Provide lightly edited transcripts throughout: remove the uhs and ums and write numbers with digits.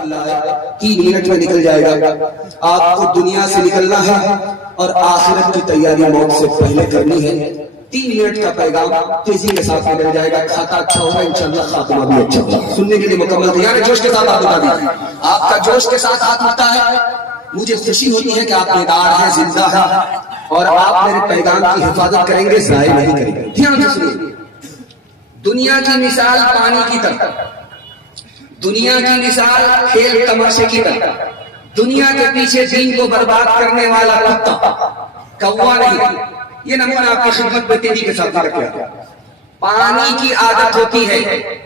اللہ ہے 3 منٹ میں نکل جائے گا. آپ کو دنیا سے نکلنا ہے اور آخرت کی تیاری موت سے پہلے کرنی ہے. 3 منٹ کا پیغام تیزی کے ساتھ نکل جائے گا. کھاتا اچھا ہوگا انشاءاللہ خاتمہ بھی اچھا ہوگا. سننے کے لیے مکمل تیار ہے؟ جوش کے ساتھ ہاتھ اٹھا دیجیے. آپ کا جوش کے ساتھ ہاتھ اٹھتا ہے. مجھے خوشی ہوتی ہے کہ آپ بیدار ہیں, زندہ ہیں اور آپ میرے پیغام کی حفاظت کریں گے, ضائع نہیں کریں گے. دھیان سے سنیے. دنیا کی مثال پانی کی طرح, دنیا کی مثال کھیل تماشے کی طرح. دنیا کے پیچھے دین کو برباد کرنے والا کتا کوا نہیں. یہ نمونہ آپ کی خدمت میں تیزی کے ساتھ رکھا. پانی کی عادت ہوتی ہے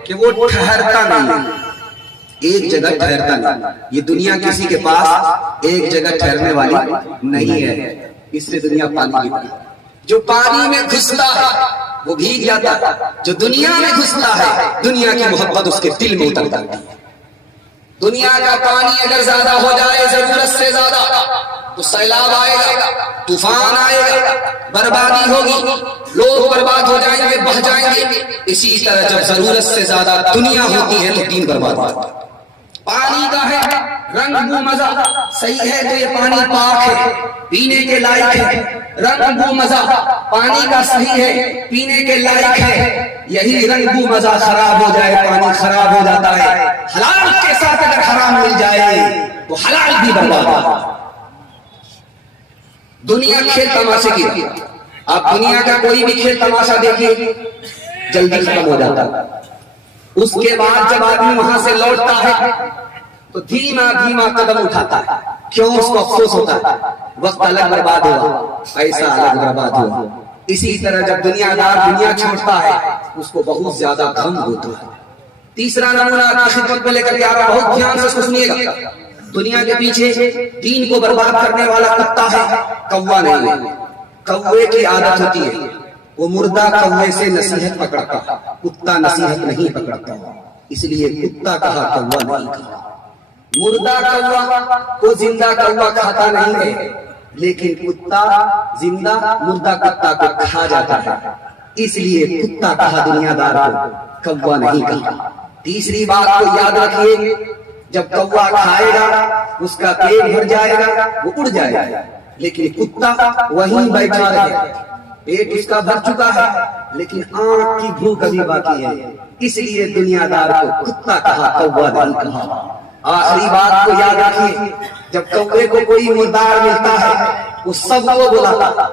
کہ وہ ٹھہرتا نہیں, ایک جگہ ٹھہرتا نہیں. یہ دنیا کسی کے پاس ایک جگہ ٹھہرنے والی نہیں ہے. اس سے دنیا پانی کی. جو پانی میں گھستا ہے وہ بھیگ جاتا ہے. جو دنیا میں گھستا ہے دنیا کی محبت اس کے دل میں اتر جاتی ہے. دنیا کا پانی اگر زیادہ ہو جائے ضرورت سے زیادہ تو سیلاب آئے گا, طوفان آئے گا, بربادی ہوگی, لوگ برباد ہو جائیں گے, بہہ جائیں گے. اسی طرح جب ضرورت سے زیادہ دنیا ہوتی ہے تو دین برباد ہوتا ہے. پانی کا ہے رنگ بو مزہ صحیح ہے تو یہ پانی پاک ہے, پینے کے لائق ہے. رنگ بو مزہ پانی کا صحیح ہے, پینے کے لائق ہے. یہی رنگ بو مزہ خراب ہو جائے پانی خراب ہو جاتا ہے. حلال کے ساتھ اگر حرام مل جائے تو حلال بھی برباد ہوتا ہے. دنیا کھیل تماشے کی. آپ دنیا کا کوئی بھی کھیل تماشا دیکھیے جلدی ختم ہو جاتا ہے. اس کے بعد جب آدمی وہاں سے لوٹتا ہے تو دھیما دھیما قدم اٹھاتا ہے. کیوں؟ اس کو افسوس ہوتا ہے وقت الگ برباد ہوا, پیسہ الگ برباد ہوا. اسی طرح جب دنیا دار دنیا چھوڑتا ہے اس کو بہت زیادہ غم ہوتا ہے. تیسرا نمونہ آپ کی خدمت میں لے کر کے آ رہا ہوں, بہت دھیان سے سنیے گا. دنیا کے پیچھے دین کو برباد کرنے والا کتا ہے, کوا نہیں. کوے کی عادت ہوتی ہے وہ مردہ کوے سے نصیحت پکڑتا, کتا نصیحت نہیں پکڑتا. اس لیے کتا کہا, کوا نہیں کہا. مردہ کوا کو زندہ کوا کھاتا نہیں ہے, لیکن کتا زندہ مردہ کتا کو کھا جاتا ہے. اس لیے کتا کہا دنیا دار کو, کوا نہیں کہا. تیسری بات کو یاد رکھیے, جب کوا کھائے گا اس کا پیٹ بھر جائے گا, وہ اڑ جائے گا. لیکن کتا وہیں بیٹھا رہے, پیٹ اس کا بھر چکا ہے لیکن آنکھ کی بھوک ابھی باقی ہے. اس لیے دنیا دار کو کتا کہا, کوا نہیں کہا. آخری بات کو یاد رکھیے, جب کوے کو کوئی مردار ملتا ہے وہ سب کو بلاتا,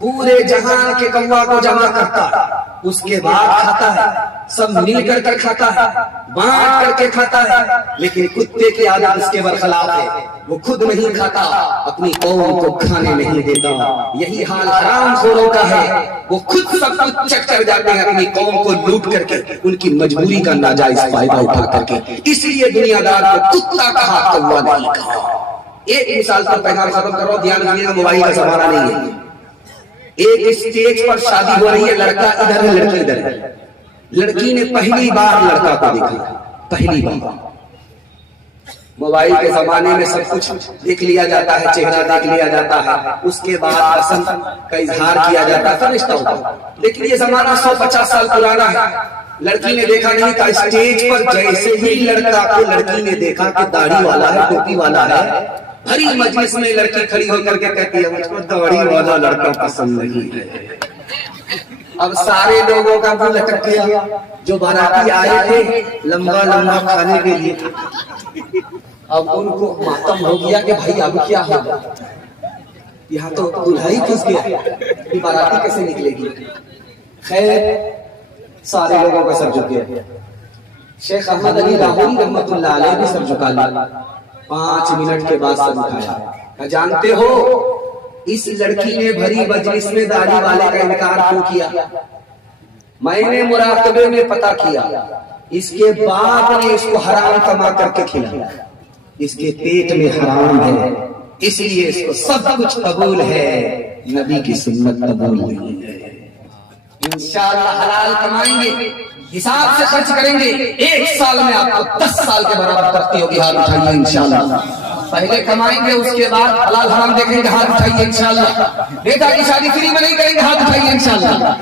پورے جہان کے کوا کو جمع کرتا, اس کے بعد کھاتا ہے. سب مل کر کے کھاتا ہے, بانٹ کر کے کھاتا ہے. لیکن کتے کی عادت اس کے برخلاف ہے, وہ خود نہیں کھاتا, اپنی قوم کو کھانے نہیں دیتا. یہی حال حرام خوروں کا ہے, وہ خود سب کچھ چٹ کر جاتے ہیں اپنی قوم کو لوٹ کر کے, ان کی مجبوری کا ناجائز فائدہ اٹھا کر کے. اس لیے دنیا دار کو کتا کہا, کوا نہیں کہا. ایک مثال پر پیغام ختم کرو, دھیان رکھیے گا, موبائل کا زمانہ نہیں ہے. ایک اسٹیج پر شادی ہو رہی ہے, لڑکا ادھر ہے لڑکی ادھر ہے. لڑکی نے پہلی بار لڑکا کو دیکھا, پہلی بار. موبائل کے زمانے میں سب کچھ دیکھ لیا جاتا ہے, چہرہ دیکھ لیا جاتا ہے, اس کے بعد پسند کا اظہار کیا جاتا ہے, پھر رشتہ ہوتا ہے. لیکن یہ زمانہ 150 سال پرانا ہے. لڑکی نے دیکھا نہیں تھا, اسٹیج پر جیسے ہی لڑکا کو لڑکی نے دیکھا کہ داڑھی والا ہے, ٹوپی والا ہے, بھری مجلس میں لڑکی کھڑی ہو کر کے کہتی ہے مجھ کو داڑھی والا لڑکا پسند نہیں ہے. اب سارے لوگوں کا منہ لٹک گیا, جو باراتی آئے تھے لمبا لمبا کھانے کے لیے. اب ان کو ماتم ہو گیا کہ بھائی اب کیا ہوگا, یہاں تو دلہا ہی پھنس گیا, باراتی کیسے نکلے گی. خیر سارے لوگوں کا سر جھک گیا. شیخ احمد علی لاہوری رحمۃ اللہ علیہ بھی سر جھکا لیا. 5 منٹ کے بعد سر اٹھایا. جانتے ہو اس لڑکی نے بھری مجلس میں داڑھی والے کا انکار کیوں کیا؟ میں نے مراقبے میں پتہ کیا, اس کے باپ نے اس کو حرام کما کر کے کھلایا, اس کے پیٹ میں حرام ہے, اس لیے اس کو سب کچھ قبول ہے, نبی کی سنت قبول نہیں ہے. انشاءاللہ حلال کمائیں گے, حساب سے خرچ کریں گے, 1 سال میں آپ کو 10 سال کے برابر ترقی ہوگی. ہاتھ اٹھائیے انشاءاللہ. پہلے کمائیں گے, اس کے بعد حلال حرام دیکھیں گے, ہاتھ اٹھائیے انشاءاللہ. بیٹا کی شادی فری میں نہیں کریں گے, ہاتھ اٹھائیے انشاءاللہ.